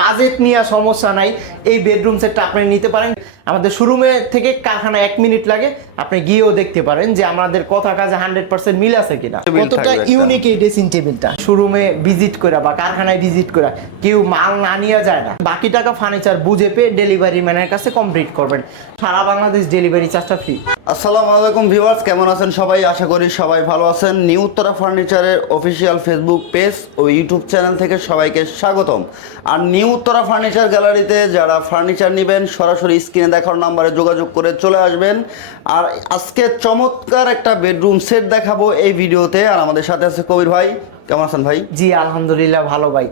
Budget নিয়ে সমস্যা নাই। এই বেডরুম সেটটা আপনি নিতে পারেন। আমাদের শোরুমে থেকে কারখানা এক মিনিট লাগে। আপনি গিয়েও দেখতে পারেন যে আমাদের কথা কাজে হান্ড্রেড পার্সেন্ট মিল আছে কিনা। কতটা ইউনিক এই ড্রেসিং টেবিলটা শোরুমে ভিজিট করা বা কারখানায় ভিজিট করা কেউ মাল না নিয়ে যায় না। বাকি টাকা ফার্নিচার বুঝে পেয়ে ডেলিভারি ম্যানের কাছে কমপ্লিট করবেন। সারা বাংলাদেশ ডেলিভারি চার্জটা ফ্রি আসসালামু আলাইকুম ভিউয়ার্স কেমন আছেন সবাই? আশা করি সবাই ভালো আছেন। নিউ উত্তরা ফার্নিচারের অফিসিয়াল ফেসবুক পেজ ও ইউটিউব চ্যানেল থেকে সবাইকে স্বাগতম। আর নিউ উত্তরা ফার্নিচার গ্যালারিতে যারা ফার্নিচার নেবেন, সরাসরি স্ক্রিনে দেখার নাম্বারে যোগাযোগ করে চলে আসবেন। আর আজকে চমৎকার একটা বেডরুম সেট দেখাবো এই ভিডিওতে। আর আমাদের সাথে আছে কবির ভাই। কেমন আছেন ভাই? জি আলহামদুলিল্লাহ ভালো ভাই।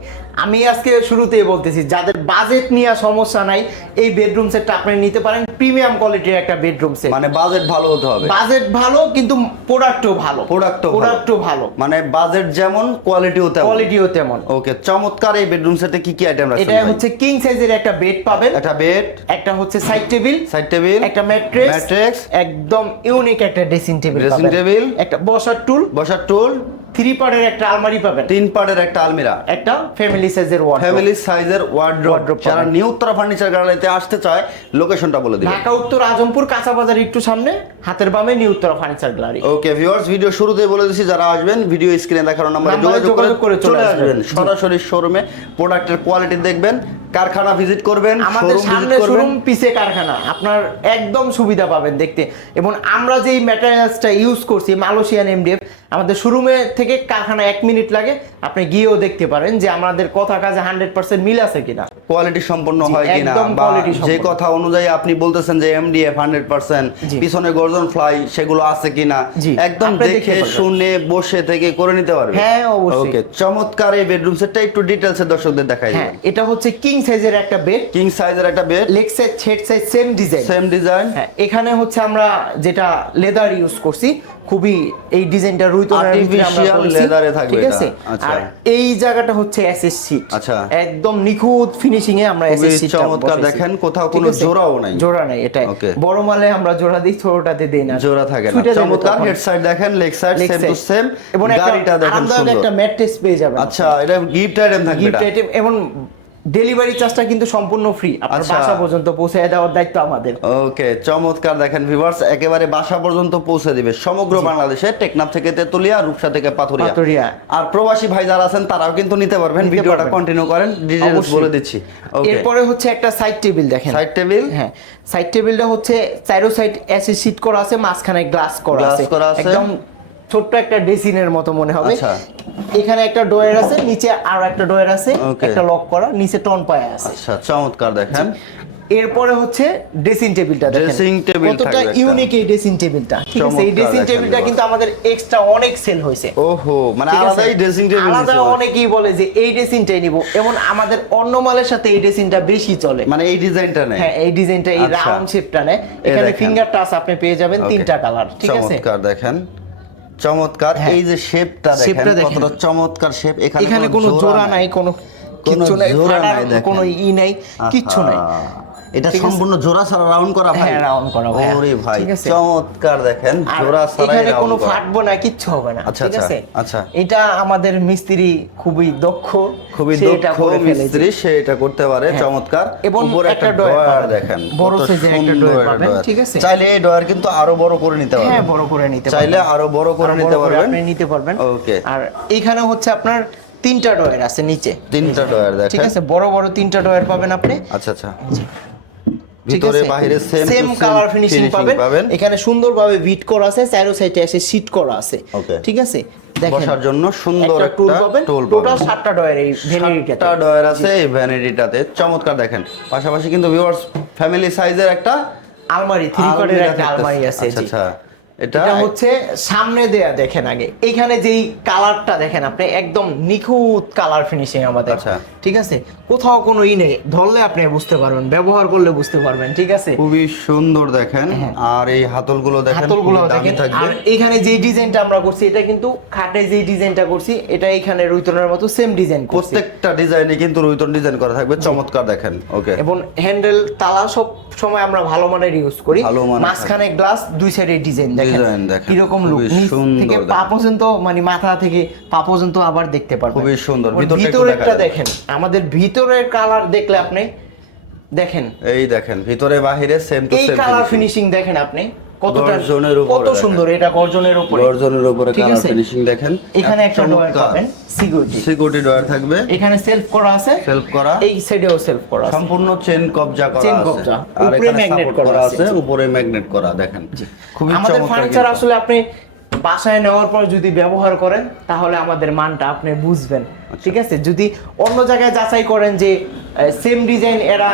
আমি আজকে শুরুতেই বলতেছি যাদের বাজেট নিয়ে সমস্যা নাই এই বেডরুম সেটটা আপনি নিতে পারেন। প্রিমিয়াম কোয়ালিটির একটা বেডরুম সেট মানে বাজেট ভালো হতে হবে। বাজেট ভালো কিন্তু প্রোডাক্টও ভালো। প্রোডাক্টও ভালো। মানে বাজেট যেমন কোয়ালিটিও তেমন। কোয়ালিটিও তেমন। ওকে চমৎকার এই বেডরুম সেটে কি কি আইটেম রাখছেন এটা হচ্ছে কিং সাইজের একটা বেড পাবেন। একটা বেড একটা হচ্ছে সাইড টেবিল সাইড টেবিল একটা ম্যাট্রেস ম্যাট্রেস একদম ইউনিক একটা ড্রেসিং টেবিল Dressing table। একটা বসার টুল বসার টুল থ্রি পার্টের একটা আলমারি পাবেন। তিন পার্টের একটা আলমিরা। একটা ফ্যামিলি সাইজের ওয়ার্ড ফ্যামিলি সাইজের যারা নিউ উত্তরা ফার্নিচার গ্যালারিতে আসতে চায় লোকেশনটা বলে দিন ঢাকা উত্তর আজমপুর কাঁচা বাজার একটু সামনে হাতের বামে new Uttara furniture gallery okay viewers video শুরুতেই বলে দিচ্ছি যারা আসবেন ভিডিও স্ক্রিনে দেখানো নাম্বারে যোগাযোগ করে চলে। আসবেন। সরাসরি শোরুমে প্রোডাক্টের কোয়ালিটি দেখবেন। কারখানা ভিজিট করবেন আমাদের সামনে শোরুম পিছে কারখানা। আপনার একদম সুবিধা পাবেন দেখতে। এবং আমরা যেই ম্যাটেরিয়ালসটা ইউজ করছি মালয়েশিয়ান এমডিএফ আমাদের শোরুমে থেকে কারখানা এক মিনিট লাগে। আপনি গিয়েও দেখতে পারেন যে আমাদের কথা কাজে হান্ড্রেড পার্সেন্ট মিল আছে কিনা। কোয়ালিটি সম্পন্ন হয় কিনা বা যে কথা অনুযায়ী আপনি বলতেছেন যে এমডিএফ হান্ড্রেড পার্সেন্ট পিছনে গর্জন ফ্লাই সেগুলো আছে কিনা একদম দেখে শুনে বসে থেকে করে নিতে পারবেন। হ্যাঁ, অবশ্যই। ওকে চমৎকার এই বেডরুম সেটটা একটু ডিটেলসে দর্শকদের দেখাই হ্যাঁ এটা হচ্ছে কিং সাইজের একটা বেড কিং সাইজের একটা bed leg size head size same design same design এখানে হচ্ছে আমরা যেটা লেদার ইউজ করছি খুবই এই ডিজাইনটা করেছি, leather এ থাকবে ঠিক আছে? আচ্ছা। আর এই জায়গাটা হচ্ছে এসএস শীট আচ্ছা। একদম নিখুঁত ফিনিশিং এ আমরা এসএস শীট চমৎকার। দেখেন, কোথাও কোনো জোড়াও নাই। জোড়া নাই এটা বড় মালে আমরা জোড়া দিই ছোটটাতে দেই না। জোড়া থাকে না। চমৎকার। হেড সাইড দেখেন leg side same to same এবং গাড়িটা দেখেন সুন্দর। একটা ম্যাট্রেস পেয়ে যাবেন আচ্ছা এটা গিফট আইটেম থাকবে গিফট আইটেম এবং ডেলিভারি চার্জটা কিন্তু সম্পূর্ণ ফ্রি আপনার আচ্ছা। বাসা পর্যন্ত পৌঁছে দেওয়ার দায়িত্ব আমাদের। ওকে চমৎকার দেখেন ভিউয়ার্স একেবারে বাসা পর্যন্ত পৌঁছে দিবে সমগ্র বাংলাদেশে টেকনাফ থেকে তেতুলিয়া রূপসা থেকে পাথুরিয়া। পাথুরিয়া। আর প্রবাসী ভাই যারা আছেন তারাও কিন্তু নিতে পারবেন ভিডিওটা কন্টিনিউ করেন ডিটেইলস বলে দিচ্ছি। ওকে এরপরে হচ্ছে একটা সাইড টেবিল দেখেন। সাইড টেবিল হ্যাঁ। সাইড টেবিলটা হচ্ছে চারো সাইড অ্যাসিড শীট করা আছে মাঝখানে গ্লাস করা আছে। করা আছে। একদম ছোট্ট একটা ডেসিনের মতো মনে হবে। আচ্ছা। এখানে একটা ডোয়ার আছে নিচে আর একটা ডোয়ার আছে একটা লক করা নিচে টন পায়া আছে। আচ্ছা চমৎকার দেখেন। এরপরে হচ্ছে ড্রেসিং টেবিলটা দেখেন। Dressing table কতটা ইউনিক এই ড্রেসিং টেবিলটা ঠিক আছে এই ড্রেসিং টেবিলটা কিন্তু আমাদের এক্সট্রা অনেক সেল হয়েছে। ওহো মানে আলাদাই ড্রেসিং টেবিল আলাদা অনেকেই বলে যে এই ড্রেসিংটাই নিব এবং আমাদের অন্য মালের সাথে এই ড্রেসিংটা বেশি চলে। মানে এই ডিজাইনটা নেই। হ্যাঁ এই ডিজাইনটা এই। রাউন্ড শেপটা নেয়। এখানে ফিঙ্গার টাচ আপনি পেয়ে যাবেন তিনটা কালার ঠিক আছে? চমৎকার দেখেন। চমৎকার। হ্যাঁ। এই যে শেপটা দেখেন। কতটা চমৎকার শেপ। এখানে কোনো জোড়া নাই। কোনো কোনো নাই জোড়া নাই কোনো ই নাই কিচ্ছু নাই। এটা সম্পূর্ণ জোড়া ছাড়া রাউন্ড করা ভাই। হ্যাঁ, round করা ভাইয়া। ওরে ভাই চমৎকার দেখেন জোড়া এখানে কোনো ফাটবো না কিচ্ছু হবে না আচ্ছা, ঠিক আচ্ছা, আছে? আচ্ছা। এটা আমাদের মিস্ত্রি খুবই দক্ষ খুবই দক্ষ মিস্ত্রি সে এটা করতে পারে হ্যাঁ। চমৎকার। এবং উপরে একটা ডয়ার দেখেন বড় size-এর একটা ডয়ার পাবেন, ঠিক আছে? চাইলে এই ডয়ার কিন্তু আরও বড় করে নিতে হ্যাঁ পারবেন। বড় করে নিতে চাইলে আরও বড় করে নিতে পারবেন। আপনি নিতে পারবেন। ওকে। আর এখানে হচ্ছে আপনার তিনটা ডয়ার আছে নিচে। তিনটা ডয়ার ঠিক আছে বড় বড় তিনটা ডয়ার পাবেন আপনি। আচ্ছা আচ্ছা। ভিতরে বাইরে সেম কালার ফিনিশিং পাবেন। এখানে সুন্দরভাবে বিট করা আছে চারো সাইডে এসে শীট করা আছে। ঠিক আছে? বসার জন্য সুন্দর একটা টুল পাবেন। টোটাল সাতটা ডয়ার এই সাতটা ডয়ার আছে এই ভ্যানিটিটাতে চমৎকার দেখেন। পাশাপাশি কিন্তু ভিউয়ার্স ফ্যামিলি সাইজের একটা আলমারি থ্রি কোয়ার্টার একটা আলমারি আছে আচ্ছা আচ্ছা। এটা হচ্ছে সামনে দেয়া দেখেন আগে। এখানে যেই কালারটা দেখেন আপনি একদম নিখুঁত কালার ফিনিশিং আমাদের। আচ্ছা। ঠিক আছে? কোথাও কোনো ই নেই। ধরলে আপনি বুঝতে পারবেন ব্যবহার করলে বুঝতে পারবেন ঠিক আছে? খুবই সুন্দর দেখেন। আর এই হাতলগুলো দেখেন হাতলগুলো দেখেন। আর এখানে যেই ডিজাইনটা আমরা করছি এটা কিন্তু খাটে যেই ডিজাইনটা করছি এটা এখানে রুইতনের মতো সেম ডিজাইন করছি। প্রত্যেকটা ডিজাইনে কিন্তু রুইতন ডিজাইন করা থাকবে। চমৎকার দেখেন। ওকে এবং হ্যান্ডেল তালা সব সময় আমরা ভালো মানের ইউজ করি। মাঝখানে গ্লাস দুই সাইডে ডিজাইন দেখেন। Design দেখেন, কীরকম লুক থেকে পা পর্যন্ত মানে মাথা থেকে পা পর্যন্ত আবার দেখতে পারবেন। খুবই সুন্দর। ভিতরেরটা দেখেন আমাদের ভিতরের কালার দেখলে আপনি দেখেন। এই দেখেন ভিতরে বাহিরে সেম টু এই কালার ফিনিশিং দেখেন আপনি। কতটা গর্জনের উপরে কত সুন্দর এটা গর্জনের উপরে। গর্জনের উপরে কালার ফিনিশিং দেখেন। এখানে একটা ডয়ার পাবেন সিকিউরিটি সিকিউরিটি ডয়ার থাকবে। এখানে সেলফ করা আছে। সেলফ করা। এই সাইডেও সেলফ করা আছে। সম্পূর্ণ চেন কবজা করা চেন কবজা। আর উপরে magnet করা আছে। উপরে ম্যাগনেট করা দেখেন। খুবই আমাদের ফার্নিচার আসলে আপনি বাসায় নেওয়ার পর যদি ব্যবহার করেন তাহলে আমাদের মানটা আপনি বুঝবেন। আচ্ছা। ঠিক আছে? যদি অন্য জায়গায় যাচাই করেন যে সেম ডিজাইন এরা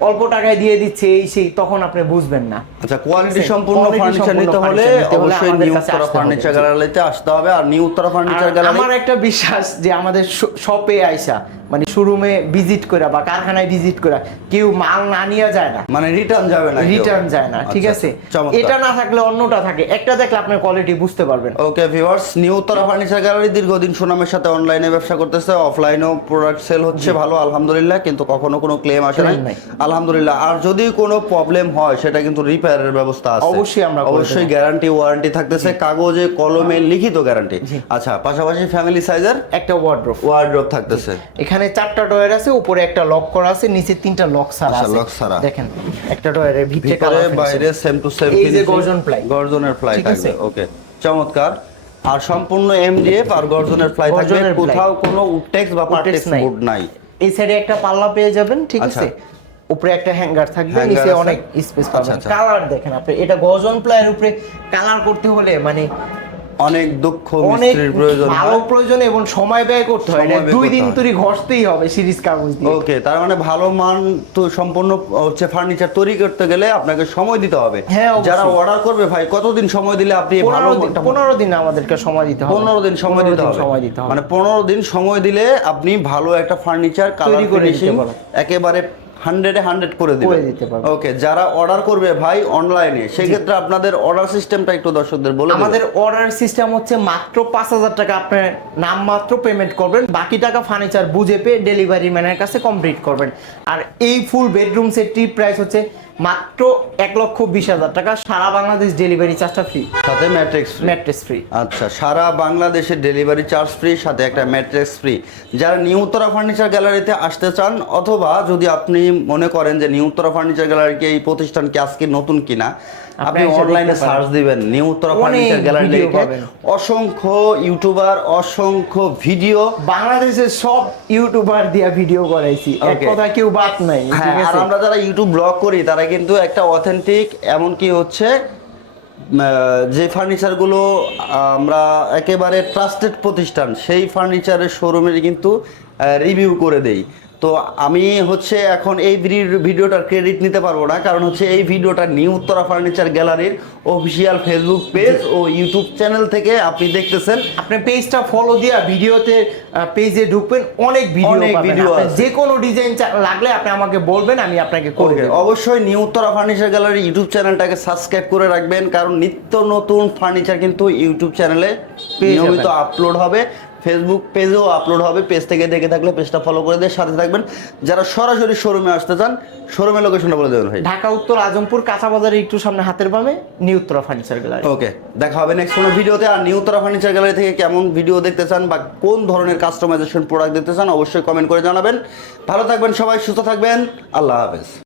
অল্প টাকায় দিয়ে দিচ্ছে এই সেই তখন আপনি বুঝবেন না আচ্ছা কোয়ালিটি সম্পূর্ণ ফার্নিচার নিতে হলে অবশ্যই নিউ উত্তরা। ফার্নিচার গ্যালারিতে আসতে হবে আর নিউ উত্তরা ফার্নিচার গ্যালারি আমার একটা বিশ্বাস যে আমাদের শপে আইসা মানে শোরুমে ভিজিট করা বা কারখানায় ভিজিট করা কেউ মাল না নিয়ে যায় না। মানে রিটার্ন যাবে না রিটার্ন যায় না ঠিক আচ্ছা, আছে? এটা না থাকলে অন্যটা থাকে। একটা দেখলে আপনার কোয়ালিটি বুঝতে পারবেন। Okay viewers new Uttara furniture gallery দীর্ঘদিন সুনামের সাথে অনলাইনে ব্যবসা করতেছে। অফলাইনেও প্রোডাক্ট সেল হচ্ছে ভালো আলহামদুলিল্লাহ কিন্তু কখনো কোনো ক্লেম আসে নাই। আলহামদুলিল্লাহ আর যদি কোনো প্রবলেম হয় সেটা কিন্তু রিপেয়ারের ব্যবস্থা আছে। অবশ্যই আমরা অবশ্যই গ্যারান্টি ওয়ারেন্টি থাকতেছে। কাগজে কলমে লিখিত গ্যারান্টি আচ্ছা পাশাপাশি ফ্যামিলি সাইজের একটা ওয়ার্ড্রোপ ওয়ার্ড্রপ থাকতেছে। এখানে চারটা ডয়ার আছে উপরে একটা লক করা আছে নিচে তিনটা লক সারা আচ্ছা, আছে। lock ছাড়া। দেখেন একটা ডয়ারের ভিতরে কালার বাইরে সেম টু সেম এই যে গর্জন ply। গর্জনের ঠিক থাকবে ওকে চমৎকার। আর সম্পূর্ণ এমডিএফ আর গর্জনের ফ্লাই থাকবে। কোথাও কোনো উডটেক্স বা পার্টেক্স নাই। বোর্ড নাই। এই সাইডে একটা পাল্লা পেয়ে যাবেন ঠিক আচ্ছা। আছে? উপরে একটা হ্যাঙ্গার থাকবে নিচে অনেক স্পেস আচ্ছা, পাবেন। কালার দেখেন আপনি এটা গর্জন প্লায়ের উপরে কালার করতে হলে মানে অনেক দক্ষ অনেক মিস্ত্রির প্রয়োজন ভালো প্রয়োজন এবং সময় ব্যয় করতে হয়। ব্যয় দুই দিন তৈরি ঘষতেই হবে সিরিজ কাগজ দিয়ে। ওকে তার মানে ভালো মান তো সম্পূর্ণ হচ্ছে ফার্নিচার তৈরি করতে গেলে আপনাকে সময় দিতে হবে। হ্যাঁ, যারা অর্ডার করবে ভাই কতদিন সময় দিলে আপনি ভালো পনেরো দিন আমাদেরকে সময় দিতে হবে। পনেরো দিন সময় দিতে হবে। সময় দিতে হবে। মানে পনেরো দিন সময় দিলে আপনি ভালো একটা ফার্নিচার কালার ফিনিশিং একেবারে হান্ড্রেডে হান্ড্রেড করে দিতে পারবে। ওকে যারা অর্ডার করবে ভাই অনলাইনে সেক্ষেত্রে আপনাদের অর্ডার সিস্টেমটা একটু দর্শকদের বলে আমাদের অর্ডার সিস্টেম হচ্ছে মাত্র পাঁচ হাজার টাকা আপনার নাম মাত্র পেমেন্ট করবেন বাকি টাকা ফার্নিচার বুঝে পেয়ে ডেলিভারি ম্যানের কাছে কমপ্লিট করবেন। আর এই ফুল বেডরুম সেটটির প্রাইস হচ্ছে মাত্র এক লক্ষ বিশ হাজার টাকা। সারা বাংলাদেশ ডেলিভারি চার্জটা ফ্রি সাথে ম্যাট্রিক্স ম্যাট্রিক্স ফ্রি আচ্ছা সারা বাংলাদেশের ডেলিভারি চার্জ ফ্রি সাথে একটা ম্যাট্রিক্স ফ্রি যারা নিউ উত্তরা ফার্নিচার গ্যালারিতে আসতে চান অথবা যদি আপনি মনে করেন যে নিউ উত্তরা ফার্নিচার গ্যালারিকে এই প্রতিষ্ঠানকে আজকে নতুন কিনা আপনি অনলাইনে সার্চ দিবেন নিউ উত্তরা ফার্নিচার গ্যালারি লিখে অসংখ্য ইউটিউবার অসংখ্য ভিডিও বাংলাদেশের সব ইউটিউবার দিয়া ভিডিও করাইছি। এক কথা কেউ বাদ নাই হ্যাঁ আর আমরা যারা ইউটিউব ব্লগ করি তারা কিন্তু একটা অথেন্টিক এমনকি হচ্ছে উম, আহ, যে ফার্নিচারগুলো আমরা একেবারে ট্রাস্টেড প্রতিষ্ঠান সেই ফার্নিচারের শোরুমের কিন্তু রিভিউ করে দেই। তো আমি হচ্ছে এখন এই ভিডিও- ভিডিওটার ক্রেডিট নিতে পারব না কারণ হচ্ছে এই ভিডিওটা নিউ উত্তরা ফার্নিচার গ্যালারির অফিসিয়াল ফেসবুক পেজ ও ইউটিউব চ্যানেল থেকে আপনি দেখতেছেন। আপনি পেজটা ফলো দিয়া ভিডিওতে পেজে ঢুকবেন অনেক ভিডিও আছে। যে কোনো ডিজাইন লাগলে আপনি আমাকে বলবেন আমি আপনাকে করে ওকে অবশ্যই new Uttara furniture gallery YouTube চ্যানেলটাকে সাবস্ক্রাইব করে রাখবেন কারণ নিত্য নতুন ফার্নিচার কিন্তু ইউটিউব চ্যানেলে নিয়মিত আপলোড হবে। ফেসবুক পেজেও আপলোড হবে পেজ থেকে দেখে থাকলে পেজটা ফলো করে দিয়ে সাথে থাকবেন। যারা সরাসরি শোরুমে আসতে চান শোরুমের লোকেশনটা বলে দেবেন ভাই। ঢাকা উত্তর আজমপুর কাঁচা বাজারের একটু সামনে হাতের বামে new Uttara furniture gallery okay দেখা হবে নেক্সট কোনো ভিডিওতে। আর নিউ উত্তরা ফার্নিচার গ্যালারি থেকে কেমন ভিডিও দেখতে চান বা কোন ধরনের কাস্টমাইজেশন প্রোডাক্ট দেখতে চান অবশ্যই কমেন্ট করে জানাবেন। ভালো থাকবেন সবাই সুস্থ থাকবেন। আল্লাহ হাফেজ।